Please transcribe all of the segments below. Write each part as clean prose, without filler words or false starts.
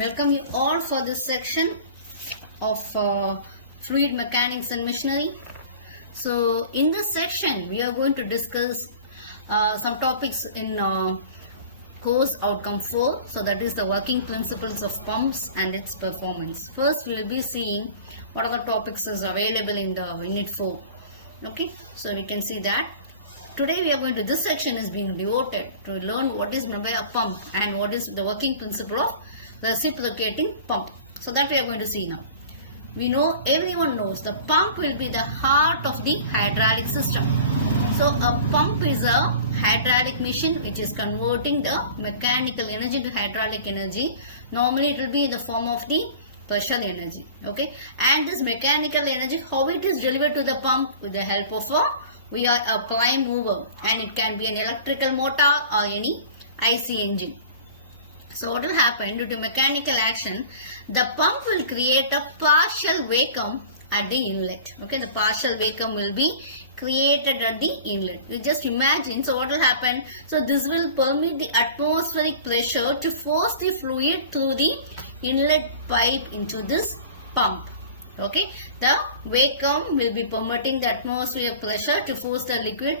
Welcome you all for this section of fluid mechanics and machinery. So in this section we are going to discuss some topics in course outcome 4. So that is the working principles of pumps and its performance. First we will be seeing what are the topics is available in the unit 4. Okay, so we can see that today we are going to, this section is being devoted to learn what is meant by a pump and what is the working principle of reciprocating pump. So that we are going to see now. We know, everyone knows, the pump will be the heart of the hydraulic system. So a pump is a hydraulic machine which is converting the mechanical energy to hydraulic energy. Normally it will be in the form of the pressure energy. Okay, and this mechanical energy, how it is delivered to the pump? With the help of a prime mover, and it can be an electrical motor or any IC engine. So what will happen? Due to mechanical action, the pump will create a partial vacuum at the inlet. Okay, the partial vacuum will be created at the inlet. You just imagine. So what will happen? So this will permit the atmospheric pressure to force the fluid through the inlet pipe into this pump. Okay, the vacuum will be permitting the atmospheric pressure to force the liquid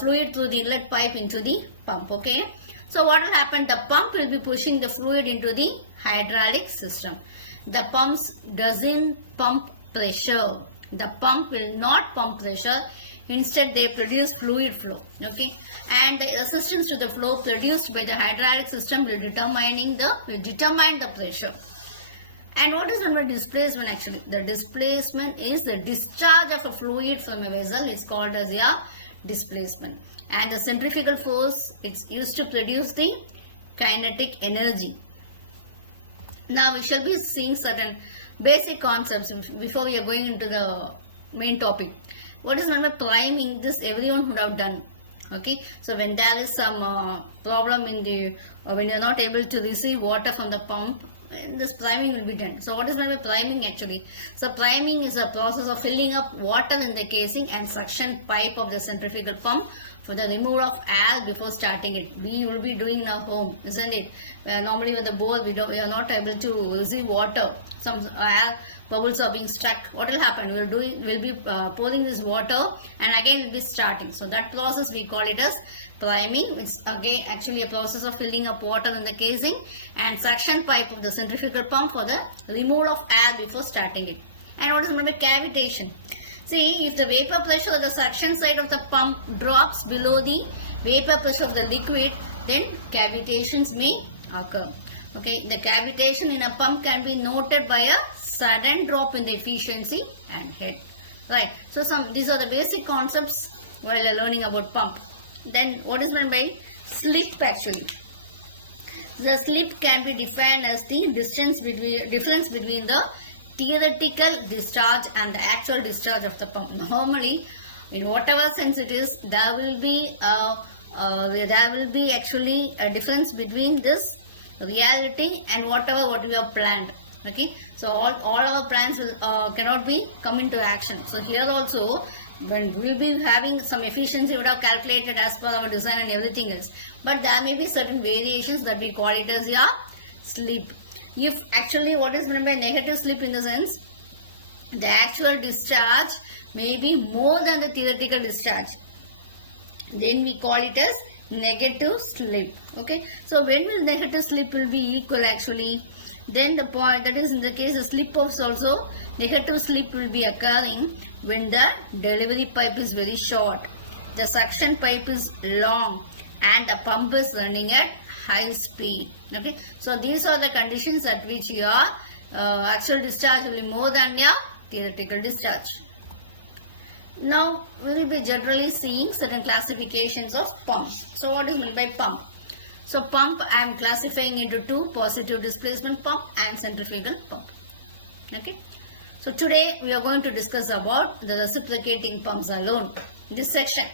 fluid through the inlet pipe into the pump. Okay, so what will happen? The pump will be pushing the fluid into the hydraulic system. The pumps doesn't pump pressure. The pump will not pump pressure. Instead, they produce fluid flow. Okay, and the resistance to the flow produced by the hydraulic system will determine the pressure. And what is meant by displacement actually? The displacement is the discharge of a fluid from a vessel is called as a displacement. And the centrifugal force, it's used to produce the kinetic energy. Now we shall be seeing certain basic concepts before we are going into the main topic. What is meant by priming? This everyone would have done. Okay, so when there is some problem in the, when you are not able to receive water from the pump, this priming will be done. So what is meant by priming actually? So priming is a process of filling up water in the casing and suction pipe of the centrifugal pump for the removal of air before starting it. We will be doing in our home, isn't it? Normally with the bore we are not able to receive water. Some air bubbles are being stuck. What will happen? We'll be pouring this water and again we'll be starting. So that process we call it as priming. It's again actually a process of filling up water in the casing and suction pipe of the centrifugal pump for the removal of air before starting it. And what is meant by cavitation? See, if the vapor pressure at the suction side of the pump drops below the vapor pressure of the liquid, then cavitations may occur. Okay, the cavitation in a pump can be noted by a sudden drop in the efficiency and head. Right. So these are the basic concepts while learning about pump. Then what is meant by slip actually? The slip can be defined as the difference between the theoretical discharge and the actual discharge of the pump. Normally, in whatever sense it is, there will be actually a difference between this reality and what we have planned. Okay, so all our plans will cannot be come into action. So here also, when we will be having some efficiency we would have calculated as per our design and everything else, but there may be certain variations that we call it as a slip. If actually, what is meant by negative slip in the sense, the actual discharge may be more than the theoretical discharge, then we call it as negative slip. Okay, so when will negative slip will be equal actually? Then the point, that is in the case of slip offs also, negative slip will be occurring when the delivery pipe is very short, the suction pipe is long and the pump is running at high speed. Okay, so these are the conditions at which your actual discharge will be more than your theoretical discharge. Now we will be generally seeing certain classifications of pumps. So what is meant by pump? So pump I am classifying into two: positive displacement pump and centrifugal pump. Okay. So today we are going to discuss about the reciprocating pumps alone. In this section,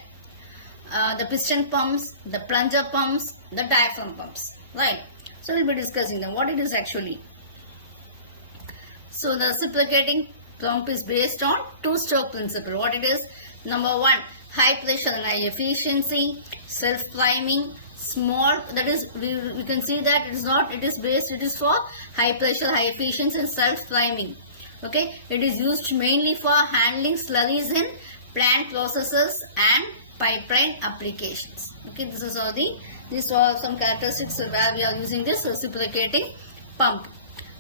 the piston pumps, the plunger pumps, the diaphragm pumps. Right. So we will be discussing them. What it is actually. So the reciprocating pump is based on two-stroke principle. What it is? Number one, high pressure and high efficiency, self-priming, small, that is we can see that it is for high pressure, high efficiency and self-priming. Okay, it is used mainly for handling slurries in plant processes and pipeline applications. Okay, these are some characteristics where we are using this reciprocating pump.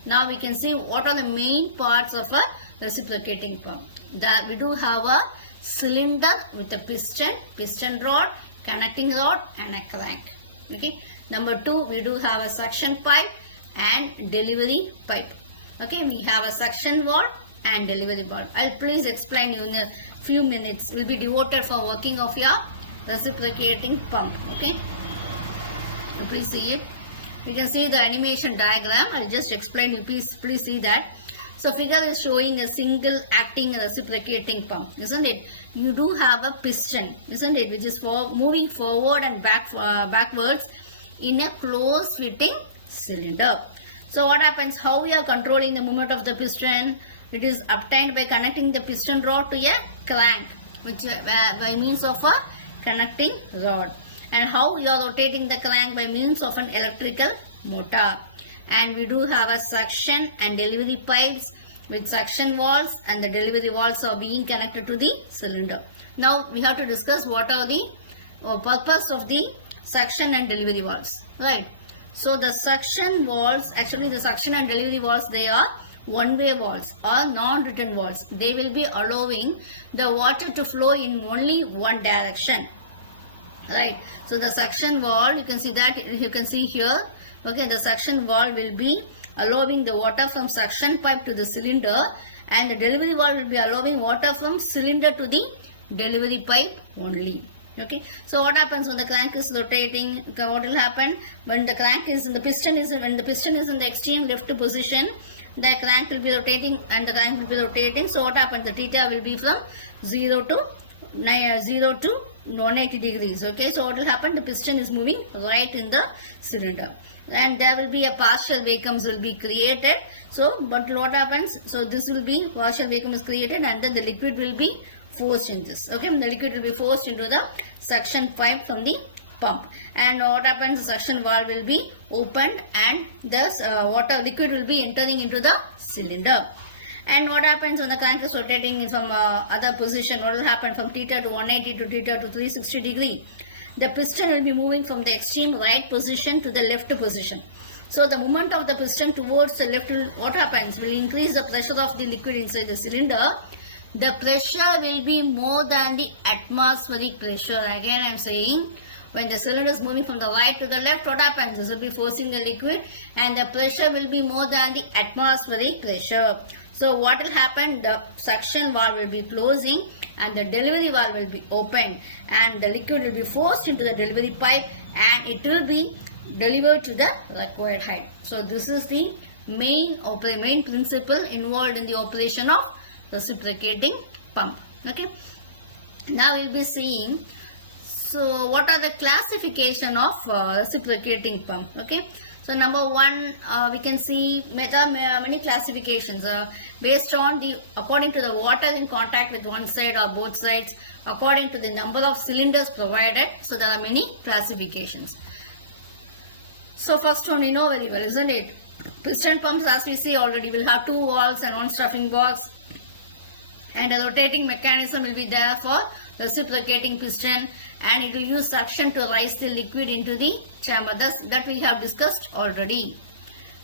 Now we can see what are the main parts of a reciprocating pump. That we do have a cylinder with a piston rod, connecting rod and a crank. Okay. Number 2, we do have a suction pipe and delivery pipe. Okay, we have a suction valve and delivery valve. I'll please explain you in a few minutes. Will be devoted for working of your reciprocating pump. Okay, so please see it. You can see the animation diagram. I'll just explain you. Please see that. So figure is showing a single acting reciprocating pump, isn't it? You do have a piston, isn't it, which is moving forward and backwards in a closed fitting cylinder. So what happens? How we are controlling the movement of the piston? It is obtained by connecting the piston rod to a crank, which by means of a connecting rod. And how you are rotating the crank? By means of an electrical motor. And we do have a suction and delivery pipes with suction valves, and the delivery valves are being connected to the cylinder. Now we have to discuss what are the purpose of the suction and delivery valves, right? So the suction valves, actually the suction and delivery valves, they are one-way valves or non-return valves. They will be allowing the water to flow in only one direction, right? So the suction valve, you can see that, you can see here. Okay, the suction valve will be allowing the water from suction pipe to the cylinder, and the delivery valve will be allowing water from cylinder to the delivery pipe only. Okay, so what happens when the crank is rotating? What will happen when the crank is in the piston is in the extreme left position? The crank will be rotating and the crank will be rotating. So what happens? The theta will be from 0 to 180 degrees. Okay, so what will happen? The piston is moving right in the cylinder, and there will be a partial vacuums will be created. So, but what happens? So this will be partial vacuum is created, and then the liquid will be forced in this. Okay, the liquid will be forced into the suction pipe from the pump, and what happens? The suction valve will be opened, and the liquid will be entering into the cylinder. And what happens when the crank is rotating from other position? What will happen from theta to 180 to theta to 360 degree? The piston will be moving from the extreme right position to the left position. So the movement of the piston towards the left, what happens? Will increase the pressure of the liquid inside the cylinder. The pressure will be more than the atmospheric pressure. Again I am saying, when the cylinder is moving from the right to the left, what happens? This will be forcing the liquid, and the pressure will be more than the atmospheric pressure. So what will happen? The suction valve will be closing and the delivery valve will be opened, and the liquid will be forced into the delivery pipe, and it will be delivered to the required height. So this is the main principle involved in the operation of reciprocating pump. Okay. Now we will be seeing, so what are the classification of reciprocating pump? Okay. So number 1, we can see many classifications based on according to the water in contact with one side or both sides, according to the number of cylinders provided. So there are many classifications. So first one you know very well, isn't it? Piston pumps, as we see already, will have 2 valves and 1 stuffing box, and a rotating mechanism will be there for reciprocating piston, and it will use suction to rise the liquid into the chamber. That we have discussed already.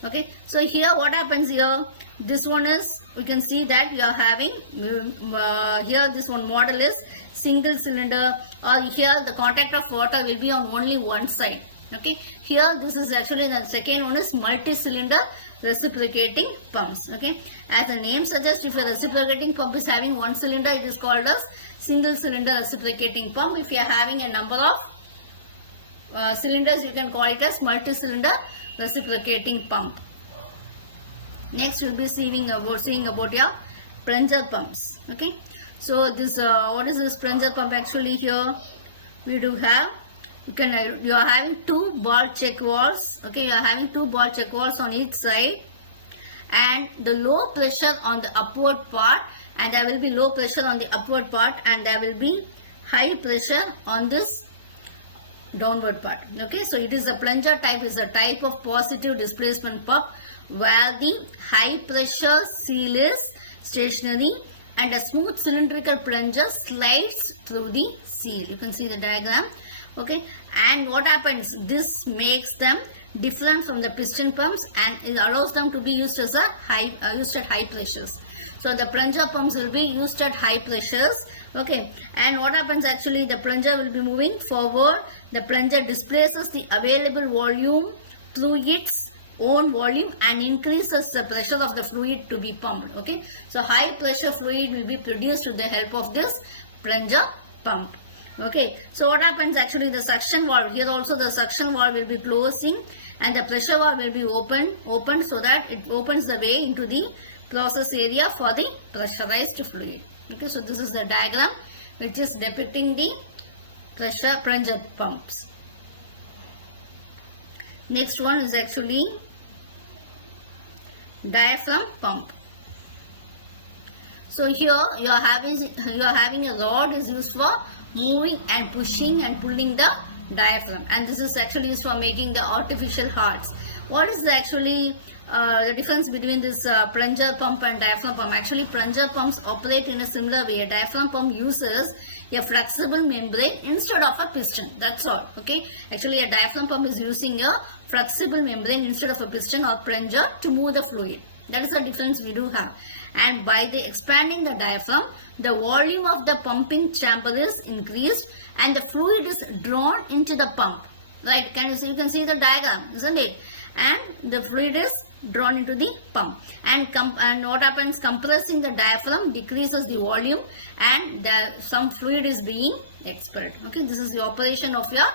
Okay, so here what happens here? This one is, we can see that you are having here this one model is single cylinder, or here the contact of water will be on only one side. Okay, here this is actually the second one is multi-cylinder reciprocating pumps. Okay, as the name suggests, if a reciprocating pump is having one cylinder, it is called as single cylinder reciprocating pump. If you are having a number of cylinders, you can call it as multi-cylinder reciprocating pump. Next we will be seeing about your plunger pumps. Okay, so this what is this plunger pump? Actually here we do have, you are having 2 ball check valves. Okay, you are having 2 ball check valves on each side, and the low pressure on the upward part, and there will be low pressure on the upward part, and there will be high pressure on this downward part. Okay, so it is a plunger type, is a type of positive displacement pump where the high pressure seal is stationary and a smooth cylindrical plunger slides through the seal. You can see the diagram. Okay, and what happens, this makes them different from the piston pumps and it allows them to be used as used at high pressures. So the plunger pumps will be used at high pressures. Okay, and what happens, actually the plunger will be moving forward. The plunger displaces the available volume through its own volume and increases the pressure of the fluid to be pumped. Okay, so high pressure fluid will be produced with the help of this plunger pump. Okay, so what happens, actually the suction valve, here also the suction valve will be closing and the pressure valve will be opened so that it opens the way into the process area for the pressurized fluid. Okay, so this is the diagram which is depicting the pressure plunger pumps. Next one is actually diaphragm pump. So here you are having a rod is used for moving and pushing and pulling the diaphragm, and this is actually used for making the artificial hearts. What is the difference between this plunger pump and diaphragm pump? Actually, plunger pumps operate in a similar way. A diaphragm pump uses a flexible membrane instead of a piston. That's all. Okay. Actually, a diaphragm pump is using a flexible membrane instead of a piston or plunger to move the fluid. That is the difference we do have. And by expanding the diaphragm, the volume of the pumping chamber is increased and the fluid is drawn into the pump. Right? You can see the diagram, isn't it? And the fluid is drawn into the pump. And what happens? Compressing the diaphragm decreases the volume and some fluid is being expelled. Okay, this is the operation of your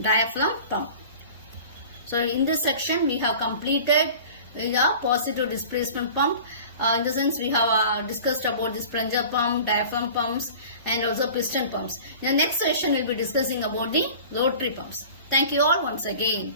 diaphragm pump. So in this section, we have completed the positive displacement pump. In the sense, we have discussed about this plunger pump, diaphragm pumps and also piston pumps. In the next session, we will be discussing about the rotary pumps. Thank you all once again.